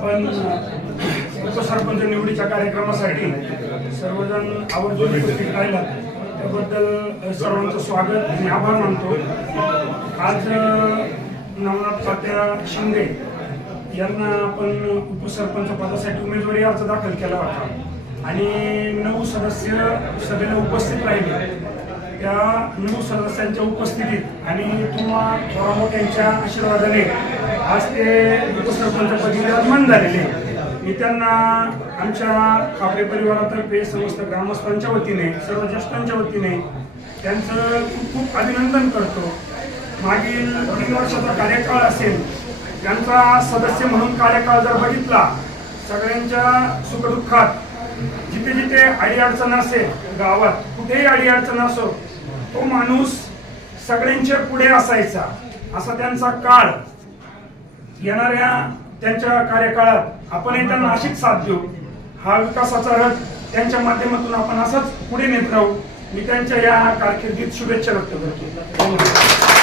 आपण उपसरपंच निवडीच्या कार्यक्रमासाठी सर्वजण आवर्जून उपस्थित राहिला त्याबद्दल सर्वांचं स्वागत आणि आभार मानतो. आज नवनाथ पात्या शिंदे यांना आपण उपसरपंच पदासाठी उमेदवारी अर्ज दाखल केला होता. आणि नऊ सदस्य सभेला उपस्थित राहिले. त्या नऊ सदस्यांच्या उपस्थितीत आणि तुम्हा थोडा यांच्या आशीर्वादाने आज ते उपसरपंचपदी विराजमान झालेले. मी त्यांना आमच्या खापरे परिवारातर्फे समस्त ग्रामस्थांच्या वतीने सर्व ज्येष्ठांच्या वतीने त्यांचं खूप खूप अभिनंदन करतो. मागील तीन वर्षाचा कार्यकाळ असेल त्यांचा सदस्य म्हणून कार्यकाळ जर बघितला सगळ्यांच्या सुखदुःखात जिथे जिथे अडीअडचण असेल गावात कुठेही अडीअडचण असो तो माणूस सगळ्यांच्या पुढे असायचा असा त्यांचा काळ. येणाऱ्या त्यांच्या कार्यकाळात आपणही त्यांना अशीच साथ देऊ. हा विकासाचा रथ त्यांच्या माध्यमातून आपण असाच पुढे नेत राहू. मी त्यांच्या या कारकिर्दीत शुभेच्छा व्यक्त करतो.